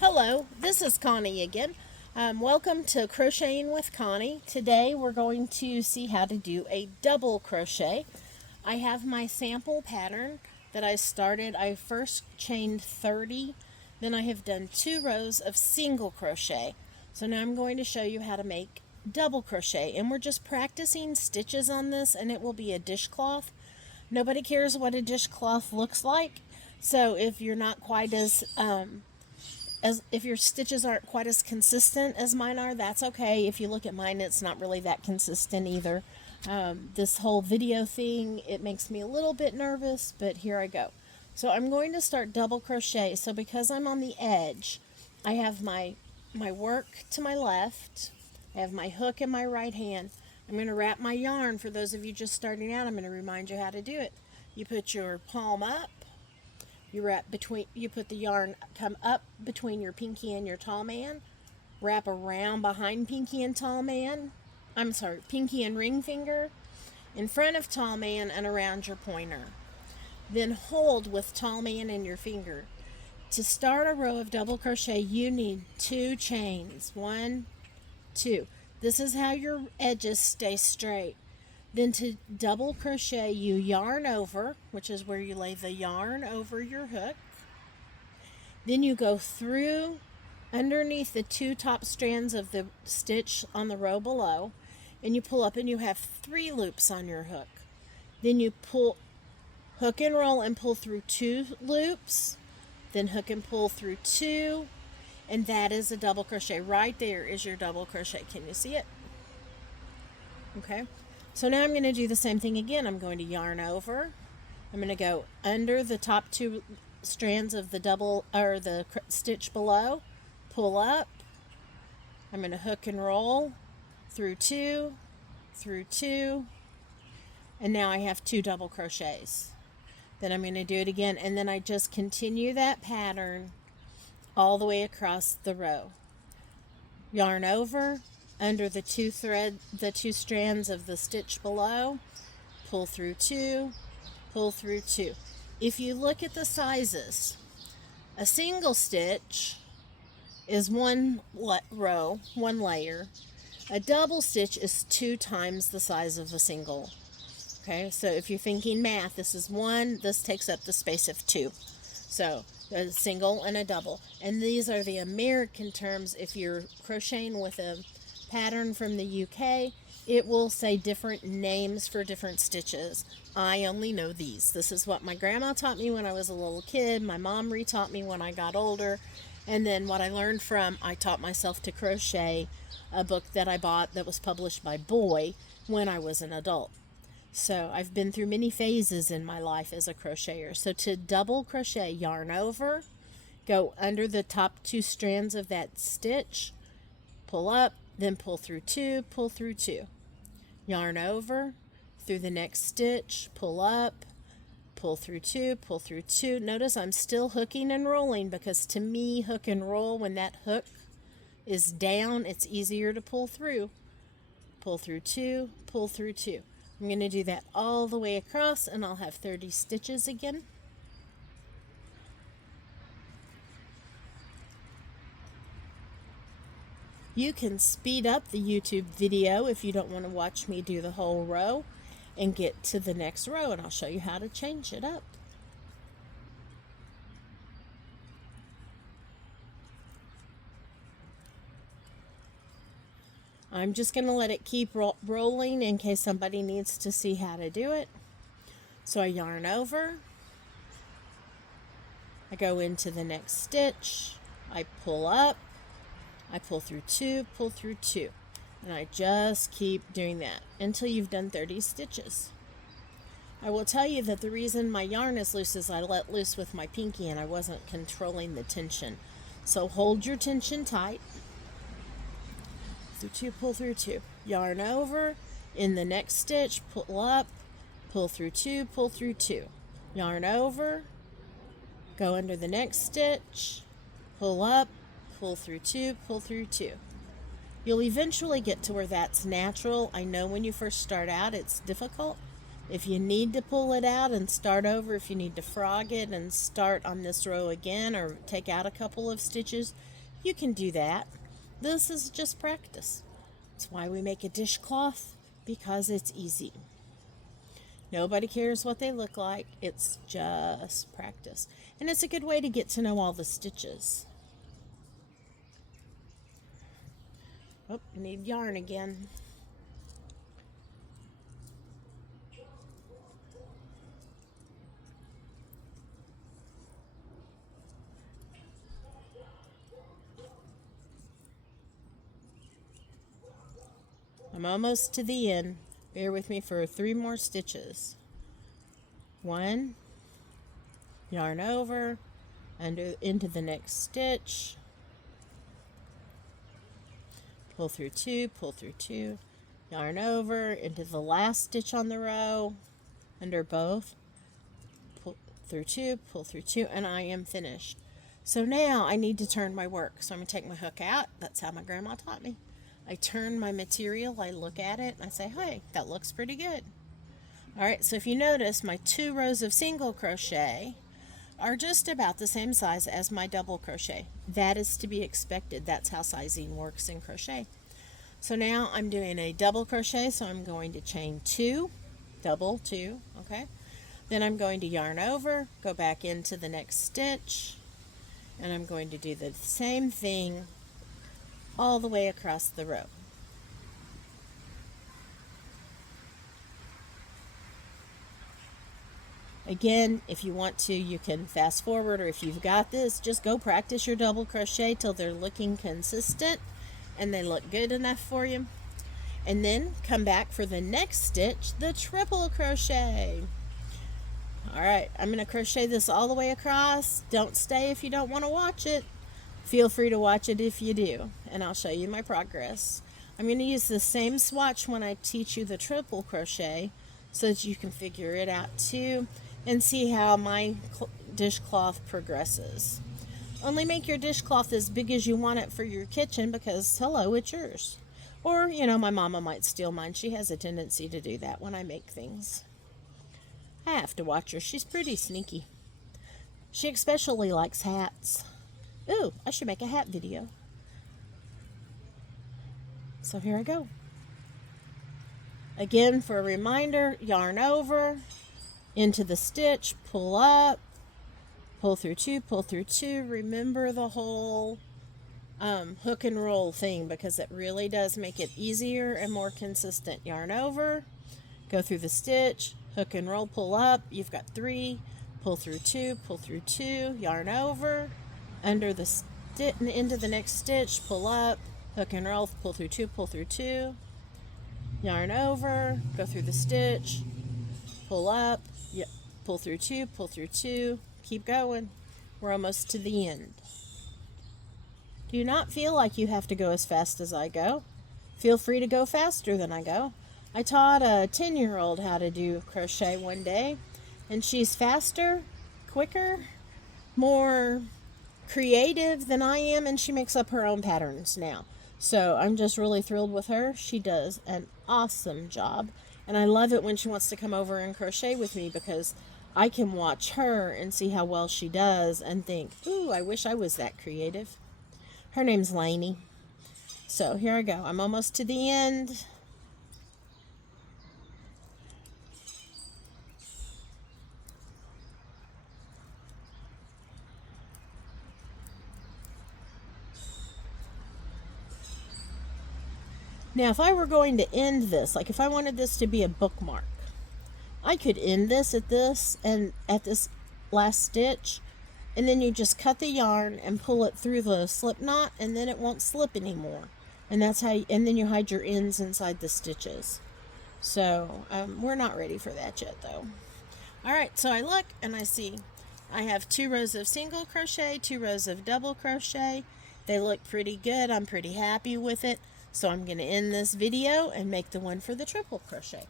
Hello, this is Connie again. Welcome to Crocheting with Connie. Today we're going to see how to do a double crochet. I have my sample pattern that I started. I first chained 30, then I have done 2 rows of single crochet. So now I'm going to show you how to make double crochet, and we're just practicing stitches on this, and it will be a dishcloth. Nobody cares what a dishcloth looks like, so if you're not quite as if your stitches aren't quite as consistent as mine are, that's okay. If you look at mine, it's not really that consistent either. This whole video thing, it makes me a little bit nervous, but here I go. So I'm going to start double crochet. So because I'm on the edge, I have my work to my left, I have my hook in my right hand. I'm going to wrap my yarn. For those of you just starting out, I'm going to remind you how to do it. You put your palm up, you put the yarn, come up between your pinky and your tall man, wrap around behind pinky and tall man, pinky and ring finger, in front of tall man and around your pointer. Then hold with tall man in your finger. To start a row of double crochet, you need 2 chains. 1, 2. This is how your edges stay straight. Then to double crochet, you yarn over, which is where you lay the yarn over your hook. Then you go through underneath the 2 top strands of the stitch on the row below, and you pull up, and you have 3 loops on your hook. Then you hook and roll and pull through 2 loops, then hook and pull through 2, and that is a double crochet. Right there is your double crochet. Can you see it? Okay. So now I'm going to do the same thing again. I'm going to yarn over. I'm going to go under the top 2 strands of the stitch below, pull up. I'm going to hook and roll through 2, and now I have 2 double crochets. Then I'm going to do it again, and then I just continue that pattern all the way across the row. Yarn over, under the 2 strands of the stitch below, pull through 2, pull through 2. If you look at the sizes, a single stitch is 1 row, 1 layer. A double stitch is 2 times the size of a single. Okay, so if you're thinking math, this is 1, this takes up the space of 2. So a single and a double. And these are the American terms. If you're crocheting with a pattern from the UK, it will say different names for different stitches. I only know these. This is what my grandma taught me when I was a little kid. My mom retaught me when I got older. And then what I learned from, I taught myself to crochet, a book that I bought that was published by Boy when I was an adult. So I've been through many phases in my life as a crocheter. So to double crochet, yarn over, go under the top 2 strands of that stitch, pull up, then pull through 2, pull through 2. Yarn over, through the next stitch, pull up, pull through 2, pull through 2. Notice I'm still hooking and rolling, because to me, hook and roll, when that hook is down, it's easier to pull through. Pull through 2, pull through 2. I'm going to do that all the way across, and I'll have 30 stitches again. You can speed up the YouTube video if you don't want to watch me do the whole row and get to the next row, and I'll show you how to change it up. I'm just going to let it keep rolling in case somebody needs to see how to do it. So I yarn over, I go into the next stitch, I pull up, I pull through 2, pull through 2, and I just keep doing that until you've done 30 stitches. I will tell you that the reason my yarn is loose is I let loose with my pinky and I wasn't controlling the tension. So hold your tension tight. Through 2, pull through 2. Yarn over, in the next stitch, pull up, pull through 2, pull through 2. Yarn over, go under the next stitch, pull up, pull through 2, pull through 2. You'll eventually get to where that's natural. I know when you first start out it's difficult, If you need to pull it out and start over, if you need to frog it and start on this row again or take out a couple of stitches, you can do that. This is just practice. That's why we make a dishcloth, because it's easy. Nobody cares what they look like. It's just practice. And it's a good way to get to know all the stitches. Oh, I need yarn again. I'm almost to the end. Bear with me for 3 more stitches. 1, yarn over, into the next stitch, pull through 2, pull through 2, yarn over, into the last stitch on the row, under both, pull through 2, pull through 2, and I am finished. So now I need to turn my work. So I'm going to take my hook out. That's how my grandma taught me. I turn my material, I look at it, and I say, hey, that looks pretty good. Alright, so if you notice, my 2 rows of single crochet are just about the same size as my double crochet. That is to be expected. That's how sizing works in crochet. So now I'm doing a double crochet, so I'm going to chain 2, double 2, okay? Then I'm going to yarn over, go back into the next stitch, and I'm going to do the same thing all the way across the row. Again, if you want to, you can fast forward, or if you've got this, just go practice your double crochet till they're looking consistent and they look good enough for you. And then come back for the next stitch, the triple crochet. Alright, I'm going to crochet this all the way across. Don't stay if you don't want to watch it. Feel free to watch it if you do, and I'll show you my progress. I'm going to use the same swatch when I teach you the triple crochet so that you can figure it out too and see how my dishcloth progresses. Only make your dishcloth as big as you want it for your kitchen because, hello, it's yours. Or, you know, my mama might steal mine. She has a tendency to do that when I make things. I have to watch her. She's pretty sneaky. She especially likes hats. Ooh, I should make a hat video. So here I go. Again, for a reminder, yarn over, into the stitch, pull up, pull through 2, pull through 2. Remember the whole hook and roll thing because it really does make it easier and more consistent. Yarn over, go through the stitch, hook and roll, pull up. You've got 3, pull through 2, pull through 2, yarn over, under the into the next stitch, pull up, hook and roll, pull through 2, pull through 2, yarn over, go through the stitch, pull up, pull through 2, pull through 2, keep going. We're almost to the end. Do not feel like you have to go as fast as I go. Feel free to go faster than I go. I taught a 10-year-old how to do crochet one day, and she's faster, quicker, more creative than I am, and she makes up her own patterns now. So I'm just really thrilled with her. She does an awesome job, and I love it when she wants to come over and crochet with me because I can watch her and see how well she does and think, ooh, I wish I was that creative. Her name's Lainey. So here I go. I'm almost to the end. Now, if I were going to end this, like if I wanted this to be a bookmark, I could end this at this last stitch, and then you just cut the yarn and pull it through the slip knot, and then it won't slip anymore. And that's how, and then you hide your ends inside the stitches. So we're not ready for that yet, though. All right, so I look and I see I have 2 rows of single crochet, 2 rows of double crochet. They look pretty good. I'm pretty happy with it. So I'm going to end this video and make the one for the triple crochet.